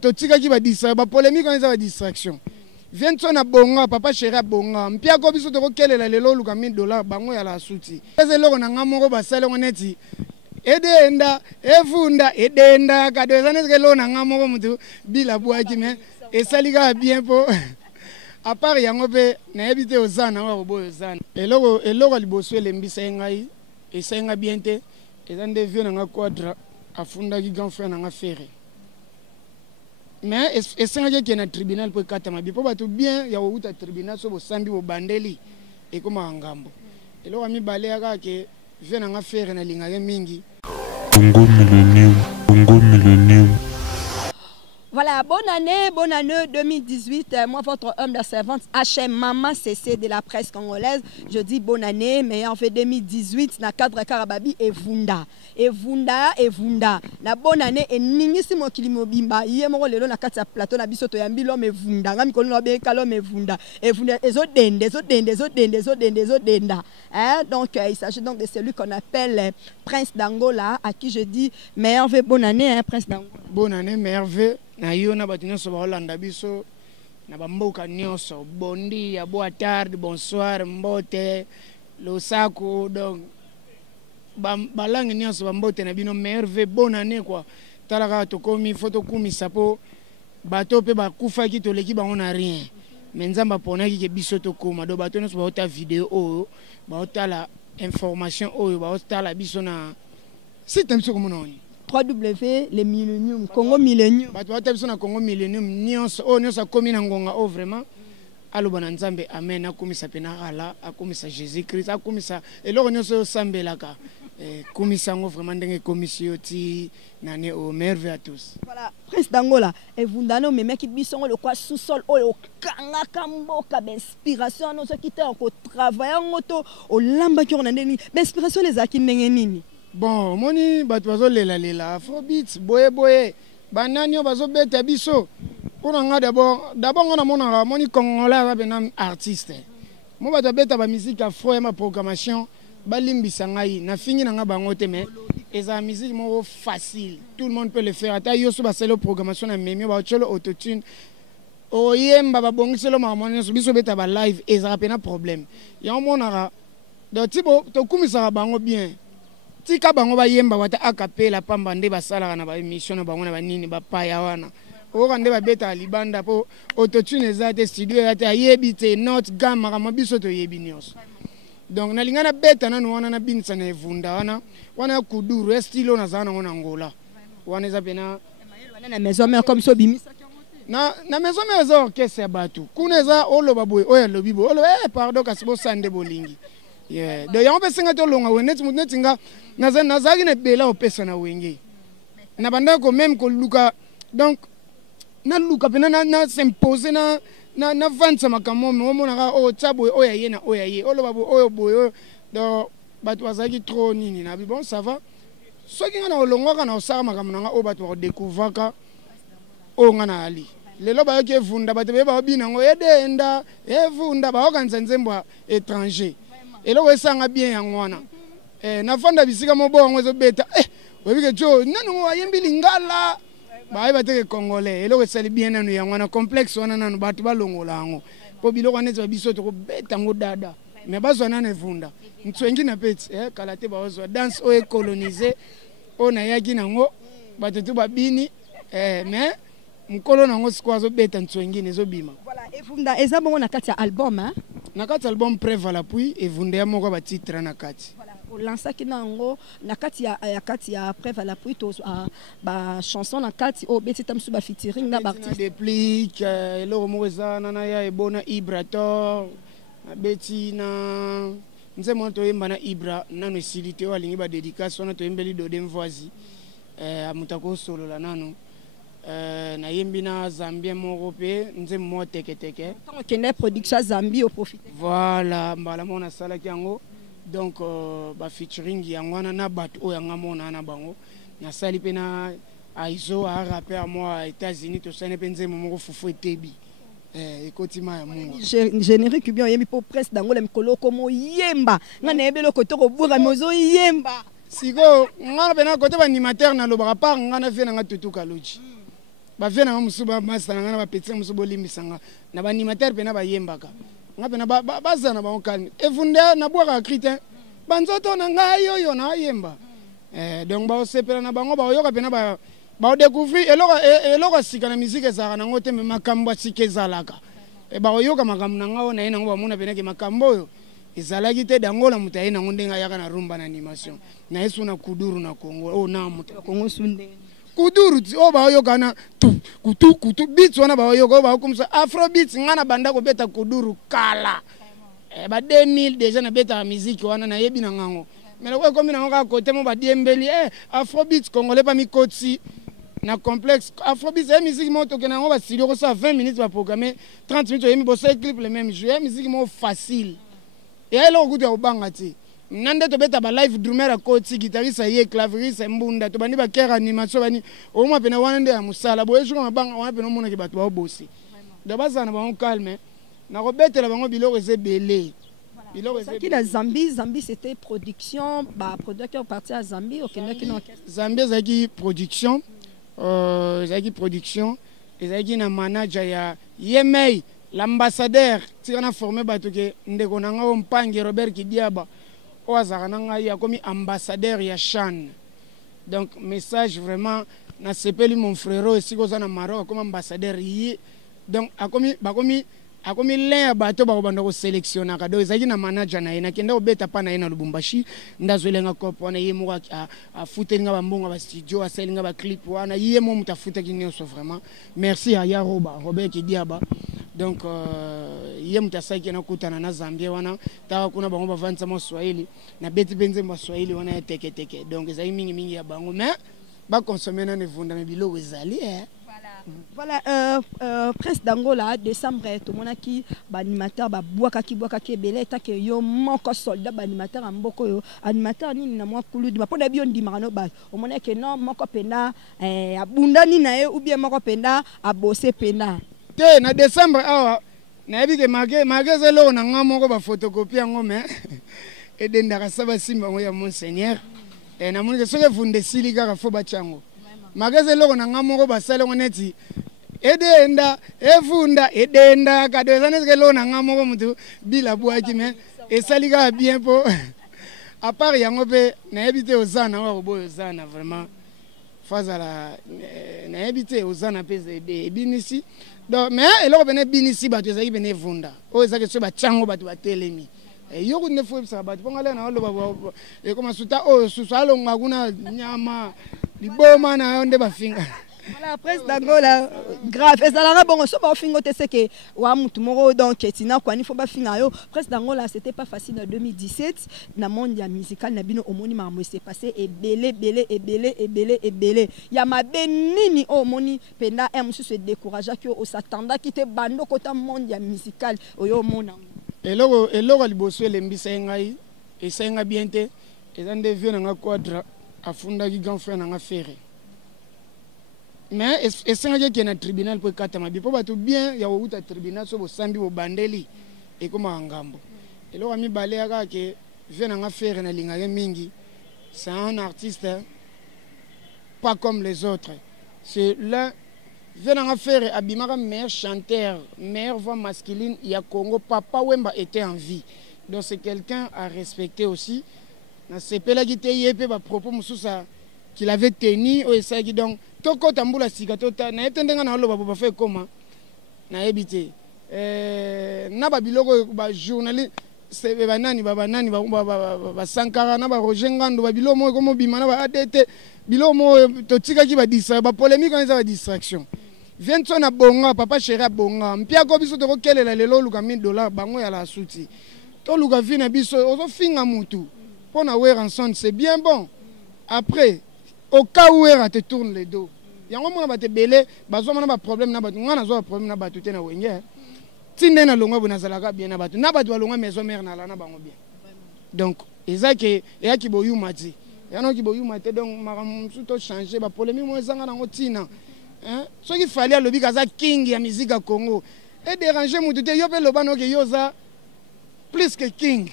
Totika ki ba distraction, ba polémique on eza ba distraction. Viens na bonga papa chéri bonga. Mpia ko biso to ko kelela lelo luka $1000 bango ya la suti. Ezelo na ngamoko ba sale ngoneti. Edenda, evunda, edenda kado ezanese ke lo na ngamoko mutu bila bwaki mais esalika bien po. À part yango pe na ebité ozana wa boyo ozana. Eloko liboso elembisa ngai esenga bien te. Ezande vieux na nga quadra afunda ki grand frère na nga ferré. Mais esenga ke na tribunal po katama bipo bato bien ya outa tribunal so bo sambi bo bandeli e koma ngambo. Eloko mi balea ka ke vieux na nga ferré na linga ke mingi. Congo Millennium, Congo Millennium. Voilà, bonne année 2018. Moi, votre homme de servante, HM Maman CC de la presse congolaise. Je dis bonne année, mais en fait 2018, na cadre Karababi et Vunda. Et Vunda. La bonne année, et Ningisi Mokilimo Bimba. Hier, mon lelo na katsa plateau na bisoto yambi l'homme et Vunda. Ngami kono na be kalom et Vunda. Et Vunda, les autres denda. Donc, il s'agit donc de celui qu'on appelle Prince d'Angola, à qui je dis merveille, bonne année, Prince d'Angola. Bonne année, merveille. Na yo na bato nyonso ba Holanda biso na bamboka nyonso bondi ya boa tarde bonsoir mbote losako donc balangi nyonso bambote na bino merveille bonne année quoi talaka to komi photo kumisa po bato pe bakufa ki to leki bango na rien mais nzamba ponaki ke biso to koma do bato nyonso ba ota vidéo oyo ba ota la information oyo ba ota la biso na site biso comme non 3W, les Millennium, Congo Millennium. Bah, tu vois, tu as Congo Millennium, nyons, oh, nyons, a commis n'angonga, oh, vraiment. Allo bananzambe, amen, a commis sa penarala, a commis sa Jésus-Christ, a commis sa, et là, nyons, sambe laka, commis sango, vraiment, dengue commission, ti, nane, oh, merveille à tous. Voilà, Prince d'Angola, et vous n'avez mais mec qui bisson le quoi sous-sol, oh, au kanga kambo, kab inspiration, nous qui t'es encore travaillé en auto, au lamba qui on a des inspiration les acquis n'engenini. Bon, moni bato bazo lela afrobeat boye banani bazo beta biso kuna nga d'abord ngona mona moni congolais ba benam artiste mo bato beta ba musique afro ya ma programmation balimbisa ngai na fingi na nga bango te mais eza musique mo facile tout le monde peut le faire ata yo so ba selo programmation na memi ba cholo autotune oyemba ba bongiselo ma moni so biso beta ba live eza pena problème ya mona do tibo to kumisa bango bien tika bango ba yemba wata akapela pamba nde basala na ba émission na bango na banini ba paya wana oka nde ba beta libanda po autotune ezate studio yate ayebite not gamma kama biso to yebi nyos donc na lingana beta na wana na binsa na evunda wana kuduru estilo na zana ngona ngola wana ezapena na maison mère comme so bimisa na maison mère za orchestre ya batu kuna za oloba boy oya lobibo olo pardon kasibo sande bolingi. Yeah, donc on peut s'engager au long à Wenet, Mounetinga, Nazaki ne bela au personne à Wenge. Nabanda ko même ko Luka, donc na Luka pena na s'imposer na vente sama kamo, mo na o tabo oya ye na oya ye, olo babo oyo boyo, donc batu azaki trop nini na bon ça va. Ceux qui na olongo kana osaka makamana nga o batu ko découvrir ka o ngana ali. Lelo ba ke vunda batu be ba bina ngo edenda, evunda ba okanza nzembo étranger. Et là, ça va bien. Na fanda bisika mobo ngwezo beta. Webike jo, nanu ayembi lingala. Ba ba te congolais. Et là, ça li bien nanu yangwana complexe wana nanu batu balongola ngo. Po biloko netse biso to beta ngo dada. Mais bazo na nevunda. Ntwengi na peti, kalate ba ozo dance o coloniser. O na yaki nango batu tu babini mais mukolo nango sikwazo beta ntwengi nezo bima. Voilà, et Vunda eza bongo na kati ya album hein. Na kati album Preuve à l'appui et Vunda moko ba titre na kati. Voilà, o lança ki nango na kati ya Preuve à l'appui to ba chanson na kati o beti tamsu ba featuring na ba artiste. Déplique eloko moko eza na ya ebona Ibrator beti na nze mo to yemba na Ibra nano silité o alingi ba dédicace na to yembeli do dem voici amutako solo la nano na yembi na Zambie moko pe nze mo teke tant que ne production Zambie au profit. Voilà mbala mona sala kiango donc ba featuring yango na bat o yanga mona na bango na sali pe na aizo a rapper moi États-Unis to sane pe nze mo fufu etebi ekotima ya mungu générique bien yembi po presse d'Angola mikolo komo yemba ngana yebelo ko to ko bura mozo yemba siko ngana bena côté ba animateur na lobaka pa ngana fe na tutu kaloji bavie na mosusu bamasana nga na bapetisa mosusu bolimbisanga na baanimatere mpe na bayembaka nga mpe na baza na bango calme evunde nabwaka cri te banzoto na ngai oyo na ayemba donc baosepela na bango baoyoka mpe na baodécouvrir eloko sika na musique ezalaka nango te me makambo asika ezalaka baoyoka makambo na nga oyo na ye nango bamona peneke makambo oyo ezalaki te dango na moto aye nango ndenge ayaka na rumba na animation na ye so na kuduru na Congo oyo na moto Congo sunde kuduru oyo baoyoka na kutu beats wana baoyoka oyo baokumisa afro beats nga na banda kobeta kuduru kala ba 2000 déjà na beta musique wana na yebi na ngango mais loko ekomi nango kaka kote mo badiembeli afro beats congolais pa mikoti na complexe afrobeat et musique mo toke nango ba studio ko ça 20 minutes ba programmer 30 minutes yemi bossa clip le même jour musique mo facile et là okuti ya obanga ti nande to beta ba live drummer ko ti guitariste ye claviériste mbunda to bani ba kera animation bani o mo pena wana nde ya musala bo ejo mabanga wana pena mona ke bato ba bossi de base na ba on calme na ko betela bango biloko ezebele. Qui la Zambie, c'était production, producteur parti à Zambie, au Kenya qui Zambie c'est production. Zaki production ezaki na manager ya Yemei l'ambassadeur tirana formé bato ke ndeko nanga o mpangi Robert Kidiaba o azaka nanga ya komi ambassadeur ya Chan. Donc message vraiment na sepeli mon frère esiko za na Maroc comme ambassadeur yi donc akomi lin ya bato bakobanda ko sélectionner ka do ezaki na manager na ye na kenda obeta pa na ye na Lubumbashi ndazolenga kopo wana ye mo a futelinga ba mbonga ba studio a selinga ba clip wana ye mo muta futaki nyonso vraiment merci à Yaroba Robert Kidiaba donc ye muta saki na kutana na Zambie wana ta kuna bango ba vanza mo Swahili na beti benze mo Swahili wana ya teke donc ezaki mingi ya bango mais ba consommer na ne vunda me biloko ezali Voilà, Prince d'Angola, décembre, tout le monde qui animateur, boaka ki belé, ta que yo moko soldat, animateur en boko yo, animateur ni na moi kulu, di maponda bion di marano bas, au moment que non moko pena, abunda ni na ou bien moko pena, abose pena. Te na décembre awa, na ebi ke marqué zelo na nga moko ba photocopie ngo mais et dendaka saba simba ngo ya monseigneur, et na moni que ce que vunde silika ka fo ba chango. Magaze loko na ngamoko basale ngoneti edenda evunda edenda kadeza neske lo na ngamoko mutu bila bwaki me esalika bien po à part yango pe na ebité ozana wa boyo ozana vraiment fazala na ebité ozana pe ebinisi donc mais eloko bene binisi bato ezaki bene evunda o ezaki so ba chango bato batelemi yoko ne fo bisa bato pongala na lo ba e koma suta o susalo ngakuna nyama liboma na onde bafinga. Voilà, Prince d'Angola grave et ça la bon so ba fingo te c'est que wa mutu moko donc tina kwa ni fo ba finga yo Prince d'Angola c'était pas facile en 2017 na monde musical na bino omoni ma mo s'est passé et belé ya mabe nini omoni penda e musu se décourager que o s'attenda qui te bando kota monde musical oyo mona eloko liboso lembisa ngai esenga bien te ezande vieux na quadra afunda ki grand frère na Ferré mais esenga ke na tribunal pour katama bipo bato bien ya outa tribunal so bo sambi bo bandeli e koma ngambo eloko mi balé aka ke vieux na Ferré na linga mingi c'est un artiste pas comme les autres c'est l'un vieux na Ferré abimaka meilleur chanteur meilleure voix masculine ya Congo Papa Wemba était en vie donc c'est quelqu'un à respecter aussi. Na sepela ki te yepe ba propos mususa qu'il avait tenu o esaki donc toko tambula sika tota na etendenga na loba ba fait comment na ebité na ba biloko ba journaliste c'est ba nani ba Sankara na ba Roger Ngando ba biloko mo comme bimana ba ADT biloko mo to tika ki ba distraction ba polémique on ba distraction vient na bonga papa chéri bonga mpia ko biso to ko kelela lelo luka $1000 bango ya la suti to luka vina biso ozo finga mutu. Pour avoir ensemble, c'est bien bon. Après, au cas où elle te tourne les dos, il y a un moment où tu belé, bazo mana ba problème na batu, ngana zo problème na batu te na wenge. Tinde na longa bona zalaka bien na batu, na batu longa maison mère na la na bango bien. Donc, ezaki e ki boyu mati. Ya no ki boyu mati donc maramu to changer ba polémique mo ezanga na ngotina. Hein? Ce qu'il fallait à lobi kaza king ya musique à Congo. Et déranger mutu te yo pe lobano ke yoza plus que king.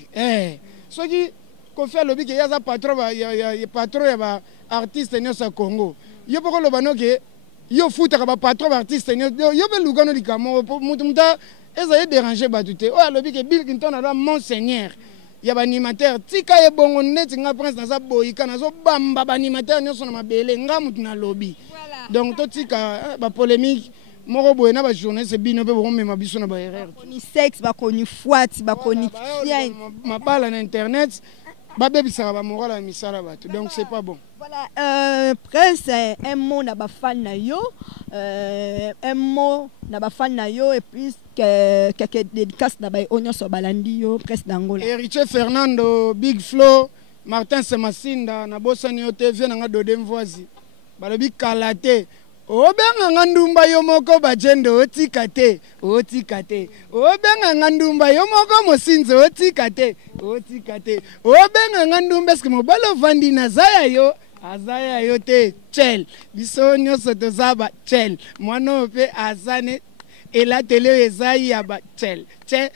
Ce qui Kofi alobi ke yaza patron ya artiste nyonso Congo. Yo poko lobano ke yo futaka ba patron ba artiste yo be lugano likamo muta eza déranger batute o alobi ke Bill Clinton ala monseigneur ya ba animateur tika ye bongo neti nga prince na za boyika na zo bamba ba animateur nyonso na mabele nga mutu na lobby donc to tika ba polémique moko boye na ba journaliste bino pe bo mema biso na ba erreur ni sexe ba koni fouat ba koni fien mabala na internet ba bebisaka ba moral ya misala bato donc c'est pas bon. Voilà, Prince, un mot na ba fan na yo, un mot na ba fan na yo et puis quelques dédicaces na ba onyo so balandi yo Prince d'Angola. Héritier Fernando, Big Flo, Martin Semasinda na bosani yo TV na nga Dodem Voici. Balobi kalate. Obenga ngandumba yo moko bajendo otikate obenga ngandumba yo moko mosinzo otikate obenga ngandumba eske mobalo vandi na azaya yo te chel biso nyonso tozaba chel mwana pe azane ela tele ezai ya ba chel che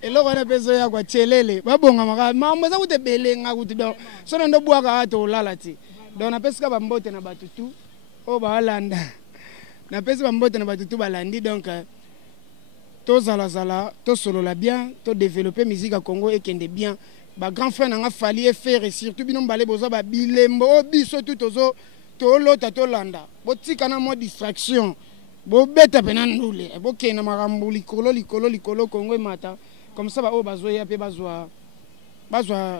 eloko na peso ya kwa chelele babonga maka mambo za kute belenga kuti do sona ndo bwaka ato olala ti. Donc na pesika ba mbote na batutu o ba landa na pesika ba mbote na batutu balandi donc to zala to solo la bien to développer musique à Congo et kende bien ba grand frère nga fali et faire et surtout bino balé boza ba bilembo biso tout ozo to lota to landa botika na mo distraction bo beta pena ndule bo kena marambu likolo Congo mata comme ça ba o bazoya pe bazwa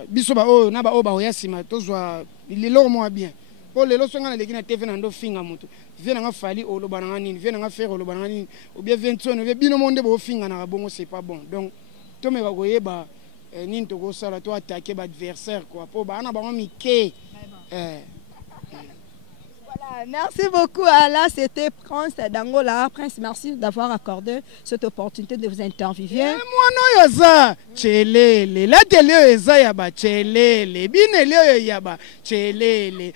biso ba o na ba o ba oya sima tozwa lelo mo bien po lelo songa na lekina TV na ndo finga mutu vient nga fali o loba na nini vient nga faire o loba na nini ou bien 21 ou bino monde bo finga na bongo c'est pas bon donc to me ba koyeba nini to ko sala to attaquer ba adversaire quoi po ba na ba mike Merci beaucoup. Là, c'était Prince d'Angola. Prince, merci d'avoir accordé cette opportunité de vous interviewer. Moi, non, yoza. Chelele. La télé, yoza yaba. Chelele. Binele, yaba. Chelele.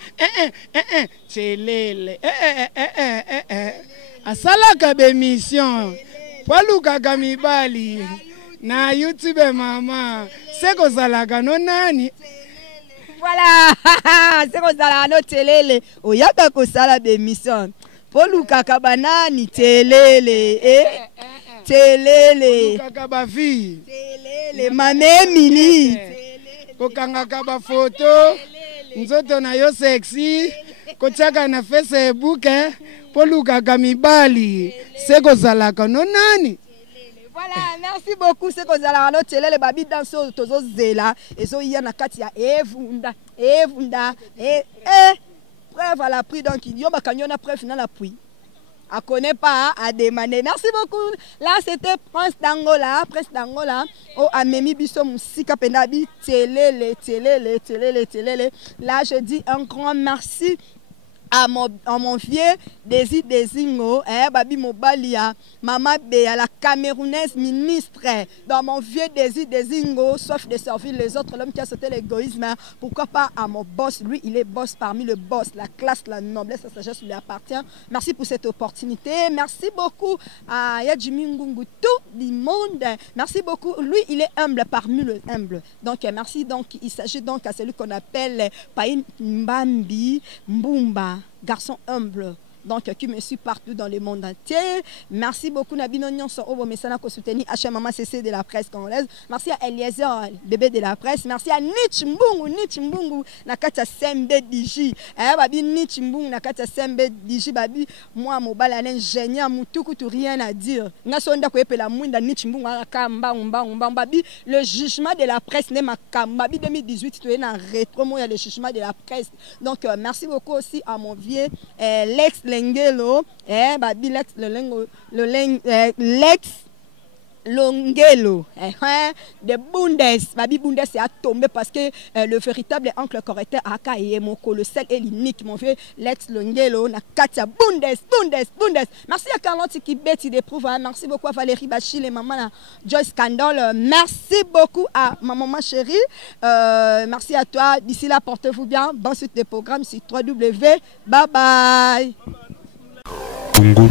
Chelele. Asala kabe mission. Paluka kamibali. Na YouTube, mama. Seko zalaka no nani. Voilà, c'est comme ça la note télé. Oyaka ko sala bémission. Poluka kabanani télé télé. Poluka ba vie. Télé mame Emily. Kokanga kaba photo. Nzoto na yo sexy. Kochaka na Facebook Poluka kamibali. Seko zalaka no nani. Voilà, merci beaucoup. C'est que vous allez télé les babi dans ce tozo zela et so y a na katia evunda preuve à la prix donc il y a ba kanyona preuve final appui. À connaît pas à demander. Merci beaucoup. Là c'était Prince d'Angola, au amemi biso musika penabi télé. Là je dis un grand merci à mon vieux Desingo, Babi Mobalia, Mama Béa, la Camerounaise ministre, dans mon vieux Desingo, sauf de servir les autres, l'homme qui a sauté l'égoïsme, pourquoi pas à mon boss, lui il est boss parmi le boss, la classe, la noblesse, la sagesse lui appartient. Merci pour cette opportunité, merci beaucoup à Yadjimi Ngungu, tout le monde, merci beaucoup, lui il est humble parmi le humble, donc merci, donc il s'agit donc à celui qu'on appelle Païn Mbambi Mbumba, garçon humble, donc qui me suit partout dans le monde entier. Merci beaucoup Nabino Nyonso Obo Mesana ko soutenu Maman CC de la presse congolaise. Merci à Eliezer, bébé de la presse. Merci à Nich Mbungu nakata Sembe Diji. Babi Nich Mbungu nakata Sembe Diji babi moi mobala l'ingénieur mutuku tout rien à dire. Ngasonda ko epela mwinda Nich Mbungu akamba babi le jugement de la presse n'est ma babi 2018 tu es dans rétro moi le jugement de la presse. Donc merci beaucoup aussi à mon vieux Lex Lengelo, babi Lex Longelo, de Bundes, babi Bundes est tombé parce que le véritable oncle correcteur Aka et Moko, le seul et l'unique, mon vieux Lex Longelo, na Katia Bundes. Merci à Carlotte qui bête, il éprouve, merci beaucoup à Valérie Bachil et maman Joyce Candol, merci beaucoup à ma maman chérie, merci à toi, d'ici là portez-vous bien, bonne suite des programmes sur 3W, bye bye. Congo